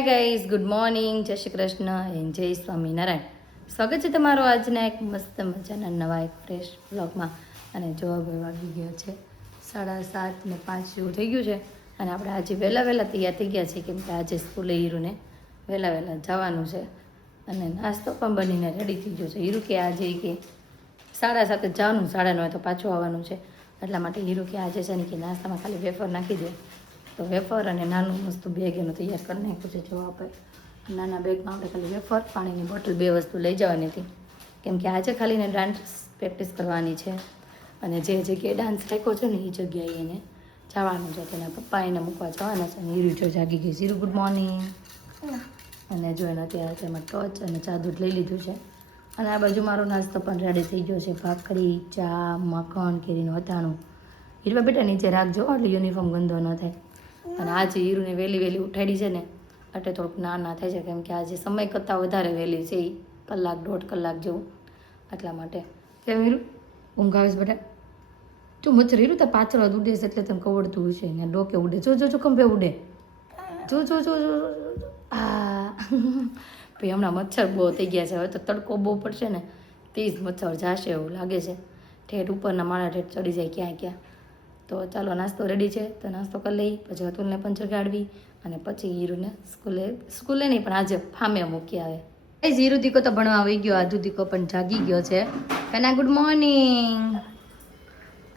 Hi guys, good morning, જય Shri Krishna and જય સ્વામિનારાયણ. સ્વાગત છે તમારું આજના એક મસ્ત મજાના નવા એક ફ્રેશ બ્લોગમાં. અને જો હવે વાગી ગયો છે 7:30 જેવું થઈ ગયું છે. અને આપણે આજે વહેલા તૈયાર થઈ ગયા છીએ, કેમ કે આજે સ્કૂલે હીરુને વહેલા જવાનું છે. અને નાસ્તો પણ બનીને રેડી થઈ ગયો છે. હીરુ કે આજે કે 7:30 જવાનું, 9:30 તો પાછું આવવાનું છે. એટલા માટે હીરુ કે આજે છે ને કે નાસ્તામાં ખાલી વેફર નાખી દે, તો વેફર અને નાનું મસ્ત બેગ એનું તૈયાર કરી નાખ્યું છે. જો આપણે નાના બેગમાં આપણે ખાલી વેફર, પાણીની બોટલ, 2 વસ્તુ લઈ જવાની હતી, કેમ કે આજે ખાલીને ડાન્સ પ્રેક્ટિસ કરવાની છે. અને જે જગ્યાએ ડાન્સ રાખ્યો છે ને એ જગ્યાએ એને જવાનું છે. તેના પપ્પા એને મૂકવા જવાના છે. અને હીરુ જો જાગી ગઈ. Hiru good morning. અને જો એને અત્યારે તેમાં ટોચ અને ચા દૂધ લઈ લીધું છે. અને આ બાજુ મારો નાસ્તો પણ રેડી થઈ ગયો છે. ભાખરી, ચા, મખણ, કેરીનું અથાણું. હીરવા બેટા નીચે રાખજો એટલે યુનિફોર્મ ગંદો ન થાય. અને આજે હીરુને વહેલી ઉઠાડી છે ને એટલે થોડુંક ના થાય છે, કેમ કે આજે સમય કરતાં વધારે વહેલી છે, 1-1.5 કલાક જેવું. એટલા માટે કેમ હીરુ ઊંઘ આવે છે બેટા? જો મચ્છર હીરુ તો પાછળ ઉડે છે એટલે તને કવડતું હોય છે. અહીંયા ડોકે ઉડે. જો કંપે ઉડે. જો હા ભાઈ હમણાં મચ્છર બહુ થઈ ગયા છે. હવે તો તડકો બહુ પડશે ને તે જ મચ્છર જાશે એવું લાગે છે. ઠેઠ ઉપરના માળા ઠેઠ ચડી જાય ક્યાં. તો ચાલો નાસ્તો રેડી છે, તો નાસ્તો કરી લઈ. પછી અતુલને પણ જગાડવી અને પછી હીરુને સ્કૂલે નહીં પણ આજે ફામે મૂકી આવે. એ હીરુ દીકો તો ભણવા આવી ગયો, આધુ દીકો પણ જાગી ગયો છે. કના ગુડ મોર્નિંગ.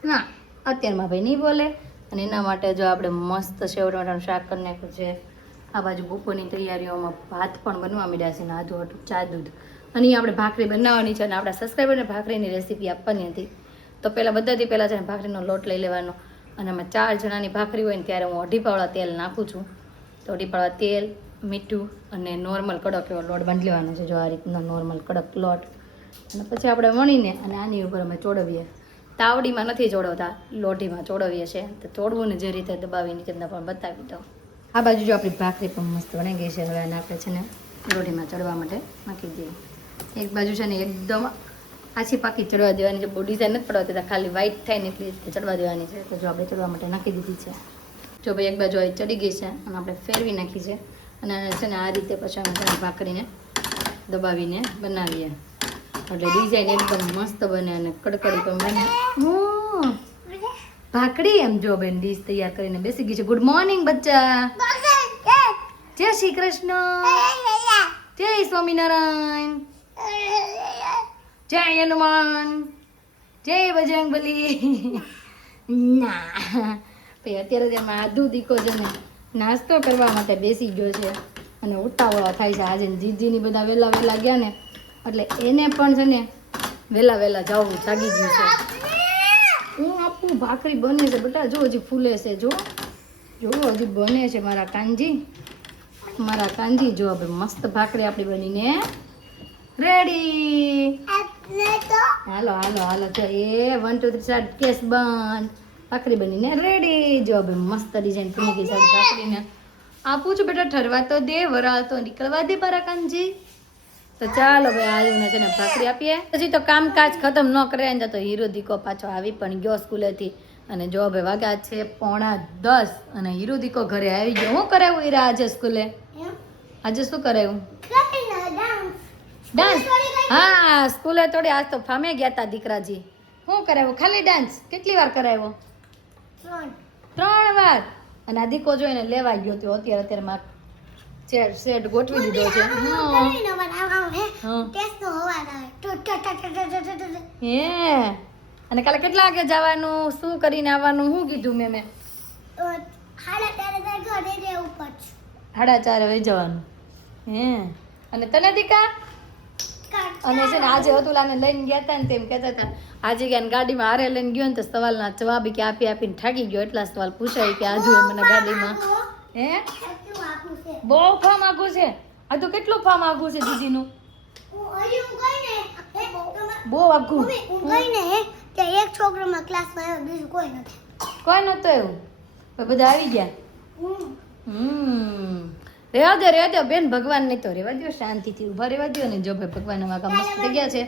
ના અત્યારમાં ભાઈ નહીં બોલે. અને એના માટે જો આપણે મસ્ત સેવ ટમેટાનું શાક કરી નાખ્યું છે. આ બાજુ બપોરની તૈયારીઓમાં ભાત પણ બનવા માંડ્યા છે ને આધુ હતું ચા દૂધ. અને આપણે ભાખરી બનાવવાની છે અને આપણા સબસ્ક્રાઈબરને ભાખરીની રેસીપી આપવાની હતી. તો બધાથી પહેલાં છે ને ભાખરીનો લોટ લઈ લેવાનો. અને અમે 4 જણાની ભાખરી હોય ને ત્યારે હું 2.5 પાવડા તેલ નાખું છું. તો 2.5 પાવડા તેલ, મીઠું અને નોર્મલ કડક એવો લોટ બાંધી લેવાનો છે. જો આ રીતનો નોર્મલ કડક લોટ. અને પછી આપણે વણીને અને આની ઉપર અમે ચોળવીએ. તાવડીમાં નથી ચોળવતા, લોઢીમાં ચોળવીએ છીએ. તો ચોળવું ને જે રીતે દબાવીને તમને પણ બતાવી દો. આ બાજુ જો આપણી ભાખરી પણ મસ્ત બની ગઈ છે. હવે આને આપણે છે ને લોઢીમાં ચડવા માટે નાખી દઈએ. એક બાજુ છે ને એકદમ આછી પાકી ચડવા દેવાની છે. બહુ ડિઝાઇન નથી પડવા દેતા, ખાલી વ્હાઈટ થાય ને એટલી ચડવા દેવાની છે. તો જો આપણે ચડવા માટે નાખી દીધી છે. જો ભાઈ એક બાજુ આવી ચડી ગઈ છે અને આપણે ફેરવી નાખી છે. અને છે ને આ રીતે પછી અમે ભાખરીને દબાવીને બનાવીએ એટલે ડિઝાઇન એકદમ મસ્ત બને અને કડકડી પણ બને. ભાખરી એમ જો બેન ડીશ તૈયાર કરીને બેસી ગઈ છે. ગુડ મોર્નિંગ બચ્ચા. જય શ્રી કૃષ્ણ, જય સ્વામિનારાયણ, જય હનુમાન, જય બજરંગબલી. ના ભાઈ અત્યારે તેમાં આધુ દીકો છે ને નાસ્તો કરવા માટે બેસી ગયો છે અને ઉતાવળા થાય છે. આજે જીજીની બધા વહેલા ગયા ને એટલે એને પણ છે ને વહેલા જવું જાગી ગયું છે. હું આપું ભાખરી બને છે બેટા, જો હજી ફૂલે છે. જો હજી બને છે મારા કાનજી. જો હવે મસ્ત ભાખરી આપણી બનીને રેડી. હાલો જો એ 1 2 3 સ્ટાર્ટ. કેસ બંધ. ભાખરી બનીને રેડી. જો હવે મસ્ત ડિઝાઇન બની ગઈ છે ભાખરીને. આપું છું બેટા, ઠરવા તો દે, વરાળ તો નીકળવા દે મારા કાનજી. તો ચાલો ભાઈ આજને છે ને ભાખરી આપીએ. પછી તો કામકાજ ખતમ ન કરે ને તો હીરો દીકો પાછો આવી પણ ગયો સ્કૂલેથી. અને જો ભાઈ વાગ્યા છે 9:45 અને હીરો દીકો ઘરે આવી ગયો. શું કરાવ્યું હીરા આજે સ્કૂલે? આજે શું કરાવ્યું? ડાન્સ. હા સ્કૂલે થોડી આજ તો ફામે ગયા હતા દીકરાજી. શું કરાવ્યું? ખાલી ડાન્સ. કેટલી વાર કરાવ્યો? 3 વાર. અને આ દીકો જોઈને લેવા ગયો તો અત્યારે સેટ ગોઠવી દીધો છે. હે અને કાલે કેટલા વાગે જવાનું, શું કરીને આવવાનું, શું કીધું મેં? 4:30 વાગે જવાનું. હે અને તને દીકા? અને છે ને આજે અતુલાને લઈને ગયા હતા ને તેમ કહેતા હતા આજે ક્યાં ગાડીમાં હારે લઈને ગયો ને તો સવાલના જવાબ કે આપીને થાકી ગયો. એટલા સવાલ પૂછાય કે આજુ મને ગાડીમાં. હે બહુ ફામ આઘું છે. આ તો કેટલું ફામ આઘું છે દીદીનું? બહુ આઘું. એક છોકરામાં ક્લાસમાં આવ્યો, બીજું કોઈ નથી. કોઈ નતો એવું? બધા આવી ગયા. રેવા દે બેન, ભગવાન નહીં તો રેવા દો, શાંતિથી ઊભા રેવા દો ને. જો ભાઈ ભગવાન વાગા મસ્ત થઈ ગયા છે.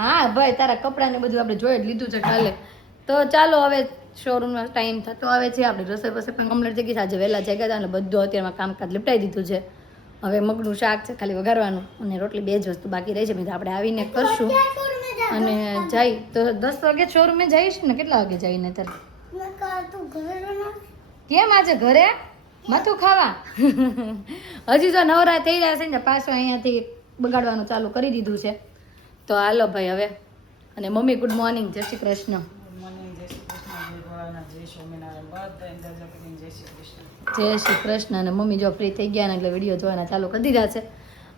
હા ભાઈ તારા કપડા ને બધું આપણે જોઈ જ લીધું છે કાલે. તો ચાલો હવે શોરૂમનો ટાઈમ થતો આવે છે. આપણે રસોઈ પાસે પણ કમ્પ્લીટ થઈ ગઈ છે. આજે વહેલા જગ્યા હતા એટલે બધું અત્યારમાં કામકાજ લીપટાઈ દીધું છે. હવે મગનું શાક છે ખાલી વઘારવાનું અને રોટલી 2 જ વસ્તુ બાકી રહી છે. મિત્રો આપણે આવીને કરશું અને જાય તો 10 વાગે શોરૂમે જઈશ ને. કેટલા વાગે જઈને ત્યારે કેમ આજે ઘરે માથું ખાવા હજી જો નવરા થઈ રહ્યા છે ને પાછો અહીંયાથી બગાડવાનું ચાલુ કરી દીધું છે. તો હાલો ભાઈ હવે. અને મમ્મી ગુડ મોર્નિંગ, જય શ્રી કૃષ્ણ. જય શ્રી કૃષ્ણ. અને મમ્મી જો ફ્રી થઈ ગયા ને એટલે વિડીયો જોવાના ચાલુ કરી દીધા છે.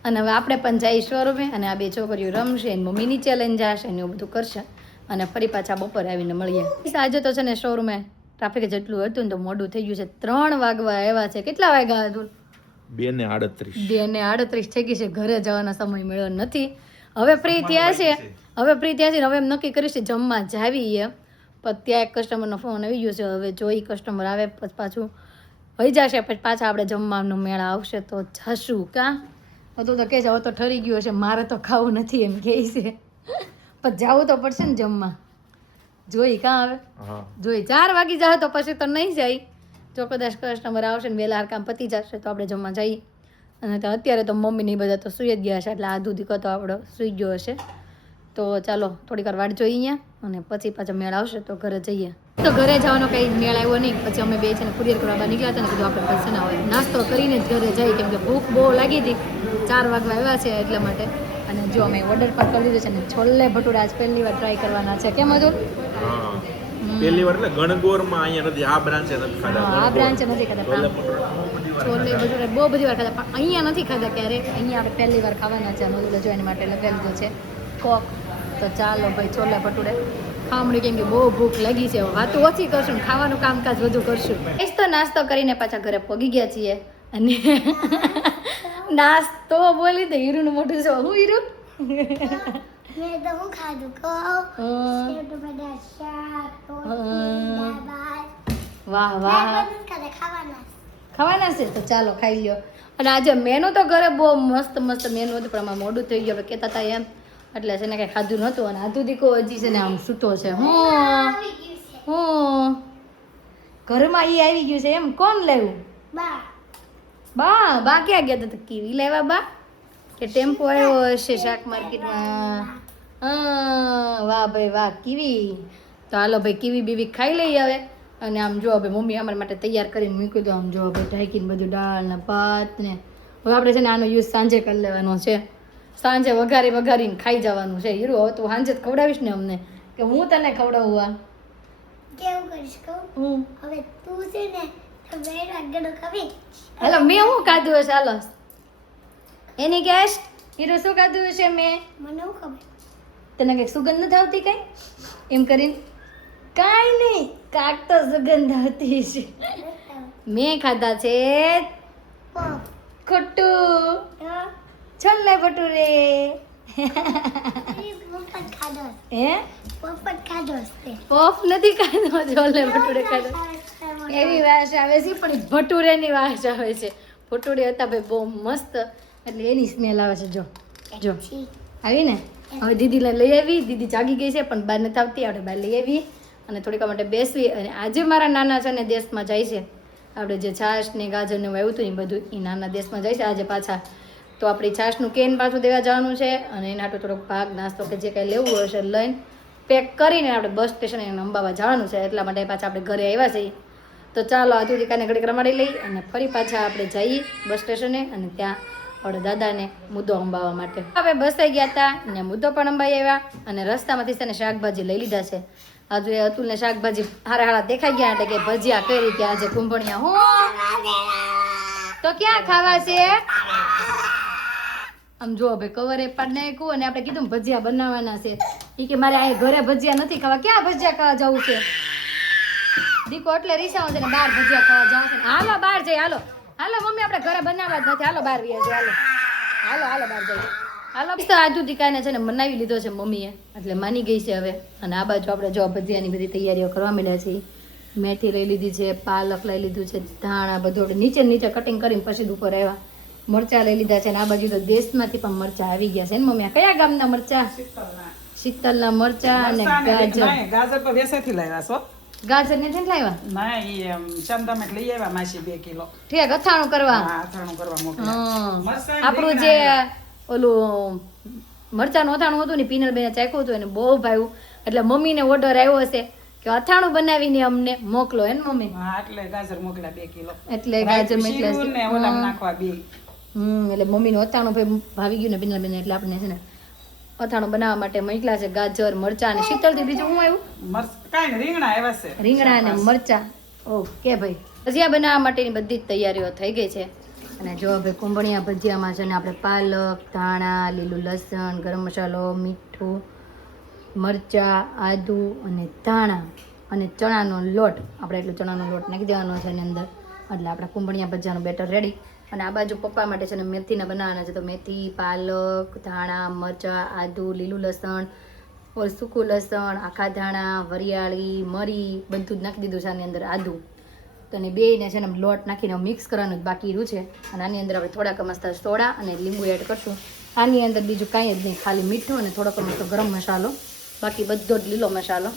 અને હવે આપણે પણ જઈ શોરૂમે અને આ 2 છોકરીઓ રમશે ને મમ્મીની ચેલેન્જ જશે ને એવું બધું કરશે અને ફરી પાછા બપોરે આવીને મળીએ. આજે તો છે ને શોરૂમે ટ્રાફિક જેટલું હતું ને તો મોડું થઈ ગયું છે. 3 વાગવા આવ્યા છે. કેટલા વાગ્યા હતું? 2:38. 2:38 થઈ ગઈ છે. ઘરે જવાનો સમય મળ્યો નથી. હવે ફ્રી થયા છે. હવે એમ નક્કી કરીશું જમવા જાવીએ. પણ ત્યાં એક કસ્ટમરનો ફોન આવી ગયો છે. હવે જોઈ કસ્ટમર આવે પછી પાછું વહી જશે પછી પાછા આપણે જમવાનો મેળા આવશે તો જશું. કાં હતું તો કે હવે તો ઠરી ગયું છે મારે તો ખાવું નથી એમ કહે છે. પણ જવું તો પડશે ને જમવા. જોઈ કાં આવે જોઈ 4 વાગી જાય તો પછી તો નહીં જાય. જો કદાચ કસ્ટમર આવશે ને વહેલા કામ પતી જશે તો આપણે જમવા જઈએ. અને અત્યારે તો મમ્મી ને બધા તો સૂઈ જ ગયા છે એટલે આધુ દીકો તો આપણો સૂઈ ગયો હશે. તો ચાલો થોડીક વાર વાટ જોઈએ અહીંયા અને પછી પાછો મેળ આવશે તો ઘરે જઈએ. તો ઘરે જવાનો કંઈ મેળ આવ્યો નહીં. પછી અમે 2 છે ને કુરિયર કરવા નીકળ્યા હતા ને કીધું આપણે પૈસા ના હોય નાસ્તો કરીને જ ઘરે જઈએ કેમ કે ભૂખ બહુ લાગી હતી. 4 વાગવા આવ્યા છે એટલા માટે. અને જો અમે ઓર્ડર પણ કરી દીધું છે ને છોલે ભટુરા આજ પહેલી વાર ટ્રાય કરવાના છે. કેમ હતું? પહેલી વાર એટલે ગણગોરમાં અહીંયા નથી. આ બ્રાન્ચે નથી ખાધા. આ બ્રાન્ચે નથી ખાધા. છોલે ભટુરા બહુ બધી વાર ખાધા પણ અહીંયા નથી ખાધા ક્યારે. અહીંયા આપણે પહેલી વાર ખાવાના છે. નોંધ લેજો એની માટે લગાવી છે કોક. તો ચાલો ભાઈ છોલે ભટુરે ખામણી કેમ કે બહુ ભૂખ લાગી છે. વાતો ઓછી કરશું ને ખાવાનું કામકાજ વધુ કરશું. એ તો નાસ્તો કરીને પાછા ઘરે પગી ગયા છીએ. અને નાસ્તો બોલી તો હીરુનું મોઢું છે. હું હીરુ મેં તો હું ખાધું સેવ ટમેટા શાક રોટલી દાળ વાહ વાહ ખાવાના છે તો ચાલો ખાઈ લ્યો. અને આજે મેનુ તો ઘરે બહુ મસ્ત મસ્ત મેનુ હતું પણ આમાં મોડું થઈ ગયું. કહેતા હતા એમ એટલે છે ને કંઈ ખાધું નહોતું. અને આધુ દીકો હજી છે ને આમ સૂતો છે. હું ઘરમાં એ આવી ગયું છે એમ. કોણ લેવું? બા ક્યાં ગયા હતા? કીવી લેવા બા કે ટેમ્પો આવ્યો હશે શાક માર્કેટમાં? વાહ ભાઈ વાહ કીવી. તો હાલો ભાઈ કીવી બીવી ખાઈ લઈએ હવે. અને આમ જો ભાઈ મમ્મી અમારા માટે તૈયાર કરીને મૂકી દો. આમ જો ભાઈ ઢાંકીને બધું દાળ ને ભાત ને. હવે આપણે છે ને આનો યુઝ સાંજે કરી લેવાનો છે. સાંજે વઘારીને ખાઈ જવાનું છે. હીરો હવે તું સાંજે જ ખવડાવીશ ને અમને કે હું તને ખવડાવું? કેવું કરીશ કહું? હવે તું છે ને હાલો મેં શું ખાધું હશે? હાલો એની ગેસ હીરો શું ખાધું હશે મેં? મને શું ખબર? તને કંઈક સુગંધ નથી આવતી કઈ? એમ કરીને કાંઈ નહીં કાક તો સુગંધ આવતી છે. મેં ખાધા છે ખોટું છોલે ભટુરે. પફ નથી ખાધો છોલે ભટુરે ખાધો. એવી વાસ આવે છે પણ ભટુરેની વાસ આવે છે. ભટુરે હતા ભાઈ બહુ મસ્ત એટલે એની સ્મેલ આવે છે. જો આવી ને. હવે દીદીને લઈ આવી. દીદી જાગી ગઈ છે પણ બહાર નથી આવતી. આપણે બહાર લઈ આવી અને થોડીક માટે બેસવી. અને આજે મારા નાના છે ને દેશમાં જાય છે. આપણે જે છાશ ને ગાજર ને વાવ્યું હતું ને બધું એ નાના દેશમાં જાય છે આજે પાછા. તો આપણી છાશનું કેન પાછું દેવા જવાનું છે અને એના હાટું થોડોક ભાગ નાસ્તો કે જે કાંઈ લેવું હશે લઈને પેક કરીને આપણે બસ સ્ટેશન એને અંબાવા જવાનું છે. એટલા માટે પાછા આપણે ઘરે આવ્યા છીએ. તો ચાલો આજુ દીકાને ઘડીક રમાડી લઈ અને ફરી પાછા આપણે જઈએ બસ સ્ટેશને અને ત્યાં આપણે દાદાને મુદ્દો અંબાવવા માટે. હવે બસાઈ ગયા હતા ને મુદ્દો પણ અંબાઈ આવ્યા અને રસ્તામાંથી છે ને શાકભાજી લઈ લીધા છે. આજુ એ અતુલને શાકભાજી હારા દેખાઈ ગયા એટલે કે ભજીયા કરી કે આજે કુંભણિયા હું તો ક્યાં ખાવા છે? આમ જો ભાઈ કવરે પાડ નાખ્યું અને આપણે કીધું ભજીયા બનાવવાના છે. એ કે મારે આ ઘરે ભજીયા નથી ખાવા. ક્યાં ભજીયા ખાવા જવું છે? દીકો એટલે રીસાવો છે ને બહાર ભજીયા ખાવા જવું છે. હાલો બહાર જઈએ. હાલો મમ્મી આપણે ઘરે બનાવવા જ નથી. હાલો બહાર વ્યા છે. હાલો બહાર જઈએ. હાલો તો આજુ દીકાને છે ને બનાવી લીધો છે મમ્મીએ એટલે માની ગઈ છે હવે. અને આ બાજુ આપણે જો ભજીયાની બધી તૈયારીઓ કરવા માંડ્યા છે. મેથી લઈ લીધી છે, પાલક લઈ લીધું છે, ધાણા બધું નીચે કટિંગ કરીને પછી ઉપર આવ્યા. મરચાં લઈ લીધા છે અને આ બાજુ તો દેશમાંથી પણ મરચાં આવી ગયા છે ને મમ્મી. કયા ગામના મરચાં? શીતલના મરચા અને મરચાં ને ગાજર. નહીં, ગાજર તો વેસેથી લાવ્યા છો. ગાજર ને છે લાવ્યા ના, ઈ ચમચમેટ લઈ આવ્યા માસી 2 કિલો. ઠીક અથાણું કરવા. હા, અથાણું કરવા મોકલ્યા. હા. મરચાં આપણું જે ઓલું મરચાનું અથાણું હતું ને પીનલબેને ચાખ્યું હતું એને બહુ ભાવ્યું એટલે મમ્મીને ઓર્ડર આવ્યો હશે કે અથાણું બનાવીને અમને મોકલો હે ને મમ્મી. હા, એટલે ગાજર મોકલ્યા 2 કિલો. એટલે ગાજર મોકલ્યા છે. શીરું ને ઓલામાં નાખવા 2. એટલે મમ્મીનું અથાણું ભાવી ગયું ને પીનલબેન એટલે આપણે છે ને અથાણું બનાવવા માટે મોકલા છે ગાજર મરચા અને શીતળથી બીજું શું આવ્યું કાંઈ નહીં, રીંગણા આવ્યા છે. રીંગણા અને મરચા. ઓકે ભાઈ ભજીયા બનાવવા માટેની બધી જ તૈયારીઓ થઈ ગઈ છે અને જો ભાઈ કુંભણિયા ભજીયામાં છે ને આપણે પાલક ધાણા લીલું લસણ ગરમ મસાલો મીઠું મરચા આદુ અને ધાણા અને ચણાનો લોટ આપણે એટલો ચણાનો લોટ નાખી દેવાનો છે એની અંદર એટલે આપણા કુંભણિયા ભજીયાનું બેટર રેડી. અને આ બાજુ પપ્પા માટે છે ને મેથીના બનાવવાના છે તો મેથી પાલક ધાણા મરચા આદુ લીલું લસણ ઓર સૂકું લસણ આખા ધાણા વરિયાળી મરી બધું જ નાખી દીધું છે આની અંદર આદુ તો ને બેયને છે ને લોટ નાખીને મિક્સ કરવાનું જ બાકી રહ્યું છે. અને આની અંદર આપણે થોડાક મસ્ત સોડા અને લીંબુ એડ કરશું. આની અંદર બીજું કાંઈ જ નહીં ખાલી મીઠું અને થોડોક મસ્ત ગરમ મસાલો બાકી બધો જ લીલો મસાલો.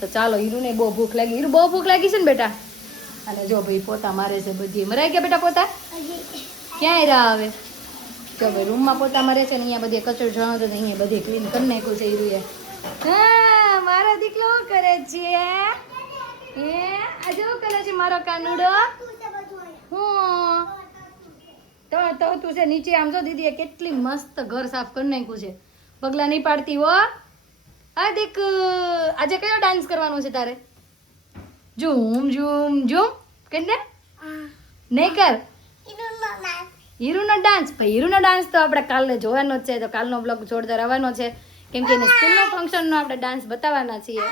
તો ચાલો હીરુને બહુ ભૂખ લાગી. હીરુ બહુ ભૂખ લાગી છે ને બેટા. અને જો ભાઈ પોતા મારે છે બધી મરાઈ ગયા બેટા પોતા ક્યાંય રાહ આવે જો ભાઈ રૂમમાં પોતા મારે છે ને અહીંયા બધે કચરો જણો તો અહીંયા બધે ક્લીન કરી નાખ્યું છે હીરુએ. હા મારો દીકરો શું કરે છે આજે શું કરે છે મારો કાનુડો હું તો તું છે નીચે આમ જો દીદીએ કેટલી મસ્ત ઘર સાફ કરી નાખ્યું છે. પગલા નહીં પાડતી હો. આ દીક આજે કયો ડાન્સ કરવાનો છે તારે ઝૂમ ઝૂમ ઝૂમ કરીને નહીં કર હીરુનો ડાન્સ. ભાઈ હીરુનો ડાન્સ તો આપણે કાલે જોવાનો જ છે તો કાલનો બ્લોગ જોરદાર આવવાનો છે કેમ કે એને સ્કૂલનો ફંક્શનનો આપણે ડાન્સ બતાવવાના છીએ.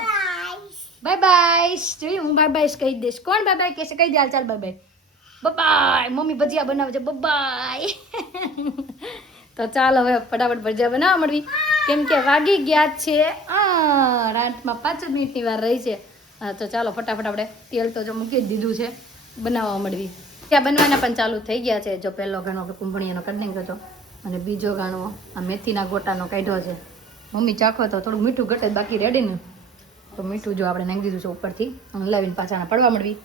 બાય બાય જોયું હું બાય બાય કહી દઈશ. કોણ બાય બાય કહેશે કહી દે હાલ ચાલ બાય બાય બાય. મમ્મી ભજીયા બનાવે છે બાય. તો ચાલો હવે ફટાફટ ભજીયા બનાવવા મળવી કેમ કે વાગી ગયા છે રાતમાં 5 મિનિટની વાર રહી છે. હા તો ચાલો ફટાફટ આપણે તેલ તો જો મૂકી જ દીધું છે બનાવવા મળવી. ત્યાં બનવાના પણ ચાલુ થઈ ગયા છે. જો પહેલો ગાણો આપણે કુંભણીયાનો કરી નાખ્યો હતો અને બીજો ગાણો આ મેથીના ગોટાનો કાઢ્યો છે. મમ્મી ચાખો તો થોડું મીઠું ઘટે બાકી રેડી ને તો મીઠું જો આપણે નાખી દીધું છે ઉપરથી હલાવીને પાછાના પડવા મળવી.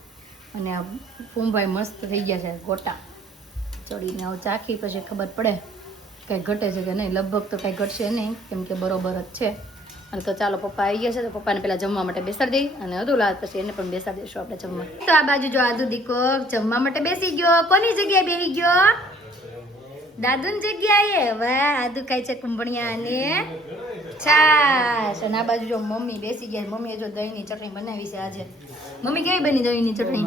અને આ કુંભાઈ મસ્ત થઈ ગયા છે ગોટા ચડીને આવું ચાખી પછી ખબર પડે કંઈ ઘટે છે કે નહીં. લગભગ તો કંઈ ઘટશે નહીં કેમ કે બરોબર જ છે. અને તો ચાલો પપ્પા આવી ગયા છે તો પપ્પાને પહેલાં જમવા માટે બેસાડી દઈ અને અધુલા પછી એને પણ બેસાડી દઈશું આપણે જમવા. તો આ બાજુ જો આદુ દીકો જમવા માટે બેસી ગયો. કોની જગ્યાએ બેસી ગયો દાદુની જગ્યાએ. વાહ આદુ ખાય છે કુંભણિયા અને છાશ. અને આ બાજુ જો મમ્મી બેસી ગયા. મમ્મીએ જો દહીંની ચટણી બનાવી છે આજે. મમ્મી કેવી બની દહીંની ચટણી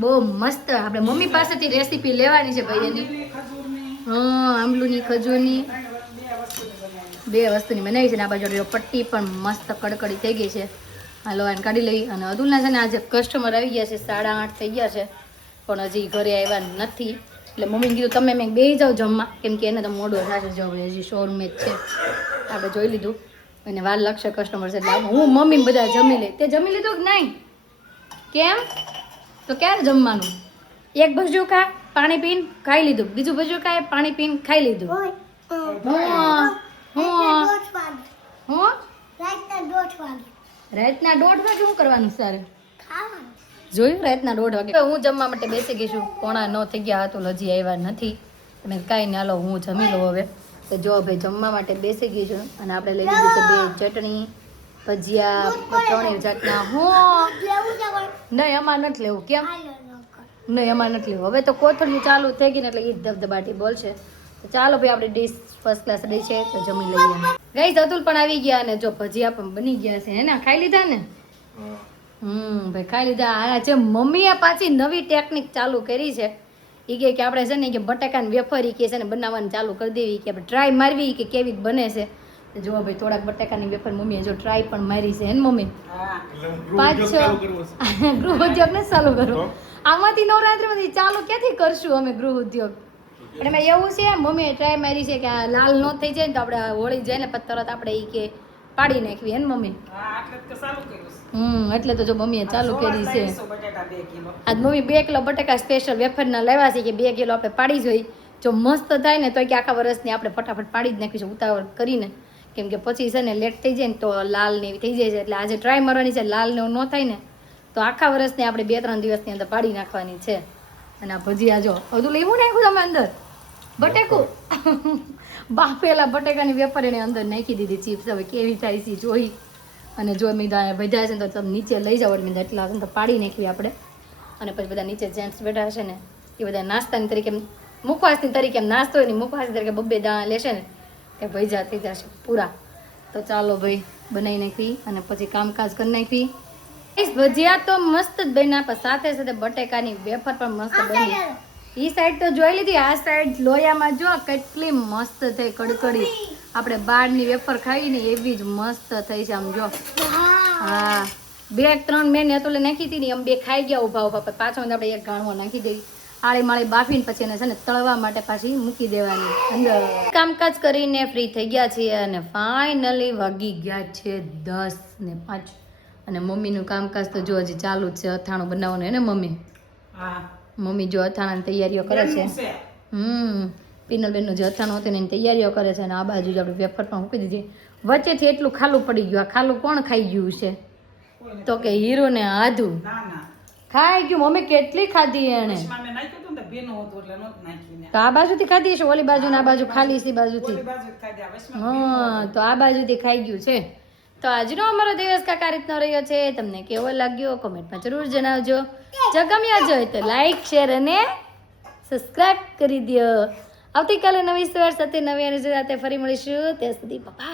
બહુ મસ્ત. આપણે મમ્મી પાસેથી રેસીપી લેવાની છે ભાઈ એની. હા આંબલુની ખજૂરની 2 વસ્તુની બનાવી છે ને આ બાજુ પટ્ટી પણ મસ્ત કડકડી થઈ ગઈ છે. હાલો એને કાઢી લઈ. અને અતુલના છે ને આજે કસ્ટમર આવી ગયા છે 8:30 થઈ ગયા છે પણ હજી ઘરે આવ્યા નથી એટલે મમ્મીને કીધું તમે મેં બેસી જાઓ જમવા કેમ કે એને તો મોડું થશે જો હજી શોરૂમ જ છે આપણે જોઈ લીધું અને વાર લાગશે કસ્ટમર છે એટલે હું મમ્મી બધા જમી લે. તે જમી લીધું કે નહીં કેમ તો ક્યારે જમવાનું? એક ભજીયું ખા પાણી પીને ખાઈ લીધું બીજું ભજીયું ખાય પાણી પીને ખાઈ લીધું. રાતના 1:30 વાગે શું કરવાનું સર જોયું? રાતના 1:30 વાગે હું જમવા માટે બેસી ગઈ છું. 9:45 થઈ ગયા હતું હજી આવ્યા નથી. તમે કાંઈ ના લો હું જમી લઉં હવે. તો જો ભાઈ જમવા માટે બેસી ગઈ છું અને આપણે લઈ લીધું છે 2 ચટણી ભજીયા 3 જાતના. નહીં અમારે નથી લેવું. કેમ નહીં અમારે નથી લેવું. હવે તો કોથળીઓ ચાલુ થઈ ગઈ ને એટલે એ ધબધબાટી બોલશે. તો ચાલો ભાઈ આપણી ડીશ ફર્સ્ટ ક્લાસ રહી છે તો જમી લઈએ. ગઈ અતુલ પણ આવી ગયા અને જો ભજીયા પણ બની ગયા છે ને ખાઈ લીધા ને. ભાઈ ખાઈ લીધા. આ જે મમ્મીએ પાછી નવી ટેકનિક ચાલુ કરી છે એ કે આપણે છે ને કે બટાકાની વેફર કે છે ને બનાવવાનું ચાલુ કરી દેવી કે આપણે ટ્રાય મારવી કે કેવી બને છે. જો ભાઈ થોડાક બટાકાની વેફર મમ્મીએ જો ટ્રાય પણ મારી છે ને મમ્મી. ગૃહ ઉદ્યોગ ને ચાલુ કરો. આમાંથી નવરાત્રીમાંથી ચાલુ ક્યાંથી કરશું અમે ગૃહ ઉદ્યોગ? પણ એમાં એવું છે મમ્મીએ ટ્રાય મારી છે કે આ લાલ ન થઈ જાય ને તો આપણે હોળી જાય ને પછી તરત આપણે એ કે પાડી નાખવી હે ને મમ્મી. એટલે તો જો મમ્મીએ ચાલુ કરી છે. આજ મમ્મી 2 કિલો બટાકા સ્પેશિયલ વેફરના લાવ્યા છે કે 2 કિલો આપણે પાડી જોઈ. જો મસ્ત થાય ને તો કે આખા વર્ષની આપણે ફટાફટ પાડી જ નાખીશું ઉતાવળ કરીને કેમ કે પછી છે ને લેટ થઈ જાય ને તો લાલ ને એવી થઈ જાય છે એટલે આજે ટ્રાય મારવાની છે લાલ ને એવું ન થાય ને તો આખા વર્ષને આપણે 2-3 દિવસની અંદર પાડી નાખવાની છે. અને આ ભજીયા જો બધું લેવું નાખ્યું તમે અંદર બટેકું બાફેલા બટેકાની વેફર એને અંદર નાખી દીધી ચિપ્સ. હવે કેવી થાય છે જોઈ અને જો મેં બધા છે ને તો તમે નીચે લઈ જાઓ મેં એટલા તો પાડી નાખવી આપણે. અને પછી બધા નીચે જેન્ટ્સ બેઠા છે ને એ બધા નાસ્તાની તરીકે મુખવાસની તરીકે એમ નાસ્તો હોય ને મુખવાસની તરીકે 2 દાણા લેશે ને એ ભજીયા થઈ જશે પૂરા. તો ચાલો ભાઈ બનાવી નાખવી અને પછી કામકાજ કરી નાખવી. ભજીયા તો મસ્ત જ બન્યા પણ સાથે સાથે બટેકાની વેફર પણ મસ્ત બની. ઈ સાઈડ તો જોઈ લીધી, આ સાઈડ લોયામાં જો કેટલી મસ્ત થઈ કડકડી. આપણે બહારની વેફર ખાવી ને એવી જ મસ્ત થઈ છે આમ જો. હા 2-3 મેં તો નાખી હતી ને આમ 2 ખાઈ ગયા ઉભા ઉભા. પાછો આપણે એક ગાણવો નાખી દઈ આળી માળી બાફીને પછી એને છે ને તળવા માટે પાછી મૂકી દેવાની અંદર. કામકાજ કરીને ફ્રી થઈ ગયા છીએ અને ફાઇનલી વાગી ગયા છે 10:05 અને મમ્મીનું કામકાજ તો જો હજી ચાલુ જ છે. અથાણું બનાવવાનું હે ને મમ્મી? હા મમ્મી જો અથાણાની તૈયારીઓ કરે છે. બેનનું છે. પિનલબેનનું જે અથાણું હતું ને એની તૈયારીઓ કરે છે અને આ બાજુ જ આપણે વેફર પણ મૂકી દીધી. વચ્ચેથી એટલું ખાલું પડી ગયું. આ ખાલું કોણ ખાઈ ગયું છે? તો કે હીરો ને આધુ ના ના ખાઈ ગયું. મમ્મી કેટલી ખાધી એને? વચમાં મેં નાખ્યું હતું ને તો ભીનું હતું એટલે નહોતું નાખ્યું ને. તો આ બાજુથી ખાધી છે ઓલી બાજુ ને આ બાજુ ખાલી છે બાજુથી. ઓલી બાજુ ખાધી, આ વચમાં હા તો આ બાજુથી ખાઈ ગયું છે. તો આજનો અમારો દિવસ કાંઈક આ રીતનો રહ્યો છે. તમને કેવો લાગ્યો કોમેન્ટમાં જરૂર જણાવજો. જો ગમ્યા હોય તો લાઈક શેર અને સબસ્ક્રાઇબ કરી દો. આવતીકાલે નવી સવાર સાથે નવી એનર્જી સાથે ફરી મળીશું. ત્યાં સુધી બાય.